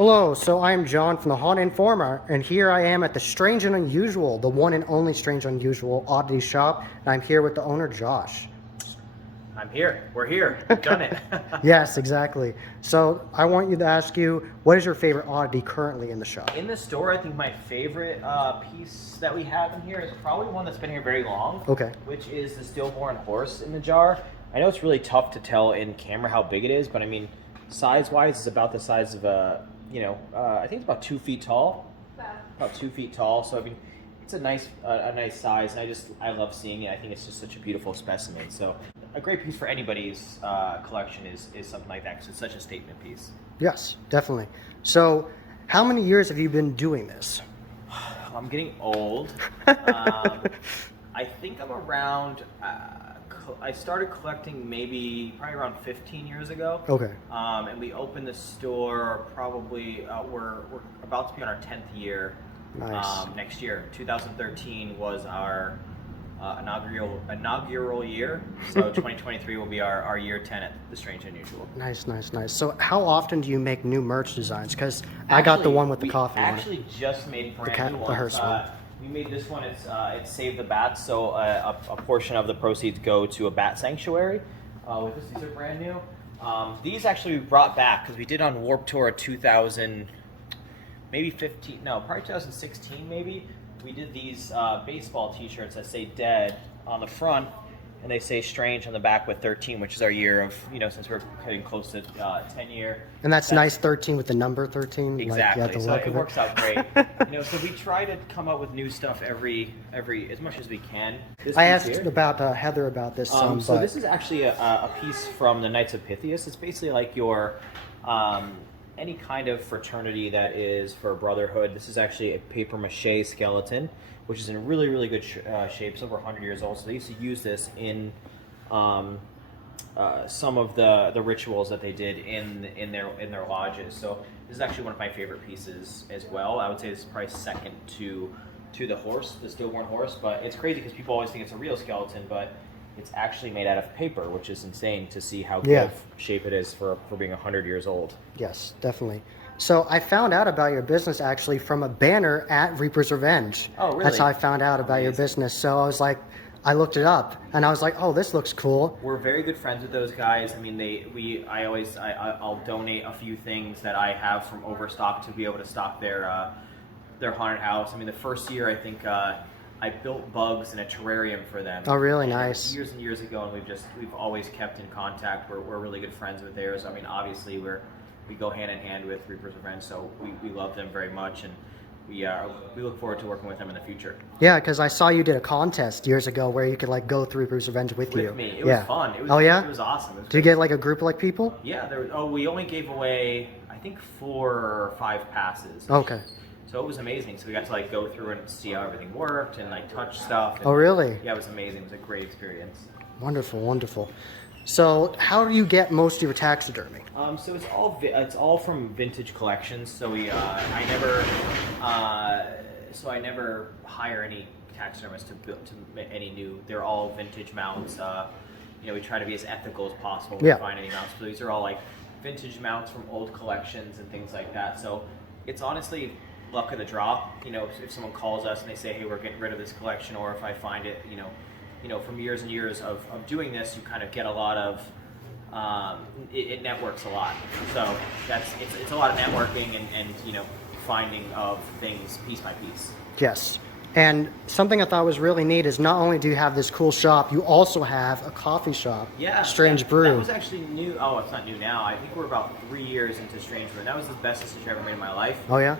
Hello, so I'm John from the Haunted Informer, and here I am at the Strange and Unusual, the one and only Strange and Unusual Oddity Shop, and I'm here with the owner, Josh. I'm here. We're here. We've done it. Yes, exactly. So I want you to ask you, what is your favorite oddity currently in the shop? In the store, I think my favorite piece that we have in here is probably one that's been here very long. Okay. Which is the stillborn horse in the jar. I know it's really tough to tell in camera how big it is, but I mean, size-wise, it's about the size of a, I think it's about 2 feet tall. About 2 feet tall. So I mean, it's a nice size, and I love seeing it. I think it's just such a beautiful specimen. So a great piece for anybody's collection is something like that, because it's such a statement piece. Yes, definitely. So how many years have you been doing this? I'm getting old. I think I'm around. I started collecting probably around 15 years ago. Okay. And we opened the store probably. We're about to be on our 10th year. Nice. Next year, 2013 was our inaugural year. So 2023 will be our year 10 at the Strange and Unusual. Nice. So how often do you make new merch designs? Because I got the one with the coffee on it. Actually just made brand new ones. The hearse one. We made this one. It's Save the Bats, so a portion of the proceeds go to a bat sanctuary. With this, these are brand new. These actually we brought back because we did on Warped Tour 2000, maybe 15. No, probably 2016 maybe. We did these baseball T-shirts that say "Dead" on the front, and they say "Strange" on the back with 13, which is our year of, since we're getting close to 10 year. And that's nice, 13 with the number 13. Exactly. Like, so it works out great. So we try to come up with new stuff every as much as we can. I asked about Heather about this. So this is actually a piece from the Knights of Pythias. It's basically like your any kind of fraternity that is for brotherhood. This is actually a paper mache skeleton, which is in really, really good shape. It's over 100 years old. So they used to use this in some of the rituals that they did in their lodges. So this is actually one of my favorite pieces as well. I would say this is probably second to the horse, the stillborn horse. But it's crazy because people always think it's a real skeleton, but it's actually made out of paper, which is insane to see how good of shape it is for being 100 years old. Yes, definitely. So I found out about your business actually from a banner at Reaper's Revenge. Oh, really? That's how I found out about your business. So I was like, I looked it up, and I was like, oh, this looks cool. We're very good friends with those guys. I mean, I'll donate a few things that I have from Overstock to be able to stock their haunted house. I mean, the first year I think I built bugs in a terrarium for them. Oh, really? Nice. Years and years ago, and we've always kept in contact. We're really good friends with theirs. I mean, obviously we go hand in hand with Reaper's Revenge, so we love them very much, and we look forward to working with them in the future. Yeah, because I saw you did a contest years ago where you could like go through Reaper's Revenge with you. With me, it was fun. It was, It was awesome. It was Did you get like a group of like people? Yeah, we only gave away I think 4 or 5 passes. Okay. So it was amazing. So we got to like go through and see how everything worked and like touch stuff. And, oh, really? Yeah, it was amazing. It was a great experience. Wonderful. So how do you get most of your taxidermy? So it's all from vintage collections. So I never hire any taxidermists to build any new. They're all vintage mounts. We try to be as ethical as possible when we find any mounts. So these are all like vintage mounts from old collections and things like that. So it's honestly luck of the draw. If someone calls us and they say, hey, we're getting rid of this collection, or if I find it, from years and years of doing this, you kind of get a lot of it networks a lot. So it's a lot of networking and finding of things piece by piece. Yes. And something I thought was really neat is not only do you have this cool shop, you also have a coffee shop. Yeah. Strange Brew. That was actually new. Oh, it's not new now. I think we're about 3 years into Strange Brew. That was the best decision I ever made in my life. Oh, yeah?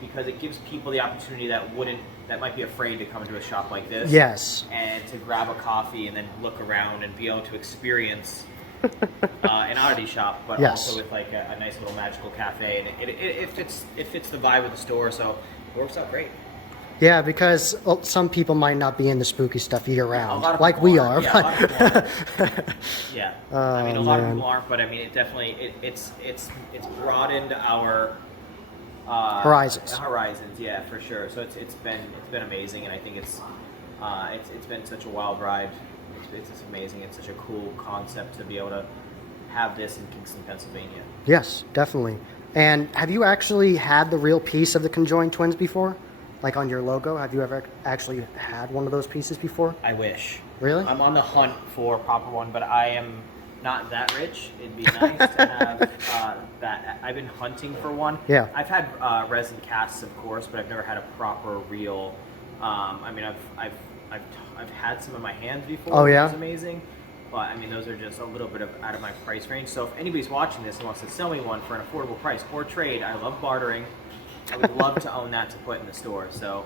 Because it gives people the opportunity that might be afraid to come into a shop like this. Yes. And to grab a coffee and then look around and be able to experience an oddity shop, but also with like a nice little magical cafe, and it fits the vibe of the store, so it works out great. Yeah, because some people might not be into spooky stuff year round, like we are. Yeah, a lot of people aren't. Yeah. I mean, a lot of people aren't, but I mean, it definitely it's broadened our horizons. Yeah, for sure. So it's been amazing, and I think it's been such a wild ride. It's amazing. It's such a cool concept to be able to have this in Kingston, Pennsylvania. Yes, definitely. And have you actually had the real piece of the conjoined twins before? Like on your logo? Have you ever actually had one of those pieces before? I wish. Really? I'm on the hunt for a proper one, but I am not that rich. It'd be nice to have that. I've been hunting for one. Yeah. I've had resin casts, of course, but I've never had a proper real. I mean, I've had some in my hands before. Oh, yeah? Which is amazing. But I mean, those are just a little bit out of my price range. So if anybody's watching this and wants to sell me one for an affordable price or trade, I love bartering. I would love to own that to put in the store. So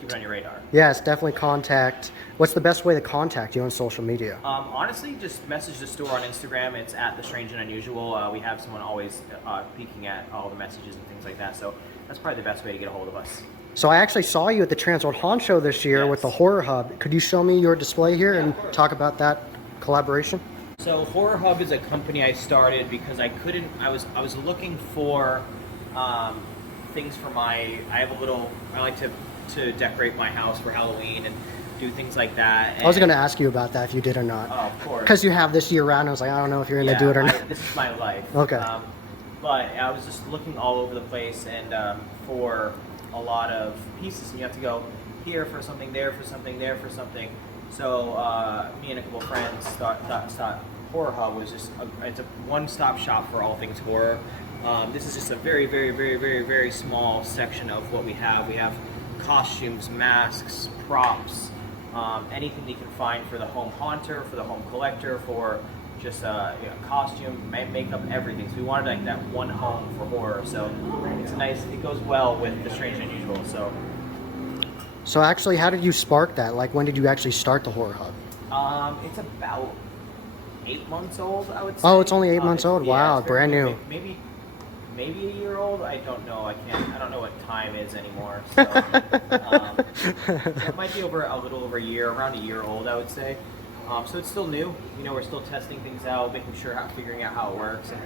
keep it on your radar. Yes, definitely contact. What's the best way to contact you on social media? Honestly, just message the store on Instagram. It's at The Strange and Unusual. We have someone always peeking at all the messages and things like that. So that's probably the best way to get a hold of us. So I actually saw you at the Transworld Haunt Show this year with the Horror Hub. Could you show me your display here and talk about that collaboration? So Horror Hub is a company I started because I was looking for things for I like to decorate my house for Halloween and do things like that. And I was going to ask you about that if you did or not. Oh, of course. Because you have this year round. I was like, I don't know if you're going to do it or not. This is my life. Okay. But I was just looking all over the place and for a lot of pieces, and you have to go here for something, there for something, there for something. So me and a couple friends thought Horror Hub was just it's a one-stop shop for all things horror. This is just a very, very, very, very, very small section of what we have. We have costumes, masks, props, anything that you can find for the home haunter, for the home collector, for just costume, makeup, everything. So we wanted like that one home for horror. So it's nice. It goes well with The Strange and Unusual. So actually, how did you spark that? Like, when did you actually start the Horror Hub? It's about 8 months old, I would say. Oh, it's only 8 months old. Wow, brand new. Maybe a year old. I don't know. I don't know what time is anymore. So, it might be a little over a year, around a year old, I would say. So it's still new. You know, we're still testing things out, figuring out how it works. And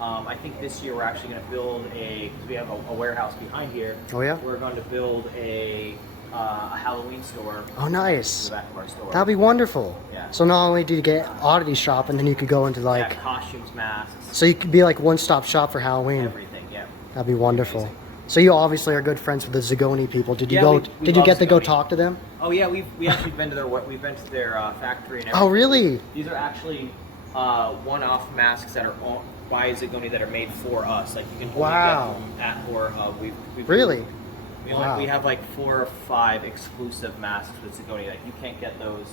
I think this year we're actually going to build because we have a warehouse behind here. Oh yeah. We're going to build a Halloween store. Oh, nice. In the back of our store. That'd be wonderful. Yeah. So not only do you get Oddity shop, and then you could go into like costumes, masks. So you could be like one-stop shop for Halloween. Everything, yeah. That'd be wonderful. So you obviously are good friends with the Zagoni people. Did you we get to go Zagoni. Talk to them? Oh yeah, we've actually been to their factory and everything. Oh really? These are actually one-off masks that are owned by Zagoni that are made for us. Like you can only get them at Horror Hub. We've really? We have like 4 or 5 exclusive masks with Zagoni. Like you can't get those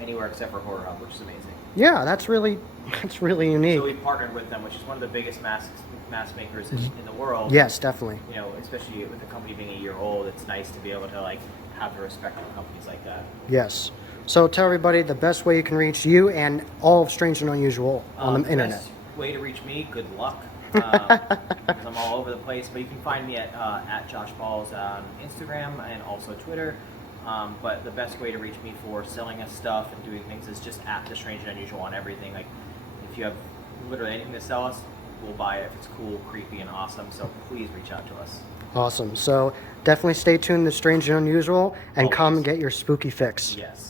anywhere except for Horror Hub, which is amazing. Yeah, that's really unique. So we partnered with them, which is one of the biggest mask makers in the world. Yes, definitely. You know, especially with the company being a year old, it's nice to be able to like have the respect of companies like that. Yes. So tell everybody the best way you can reach you and all of Strange and Unusual on the internet. Best way to reach me, good luck. Because I'm all over the place, but you can find me at Josh Balz on Instagram and also Twitter. But the best way to reach me for selling us stuff and doing things is just at The Strange and Unusual on everything. Like, if you have literally anything to sell us, we'll buy it if it's cool, creepy, and awesome. So please reach out to us. Awesome. So definitely stay tuned to Strange and Unusual and Always. come get your spooky fix. Yes.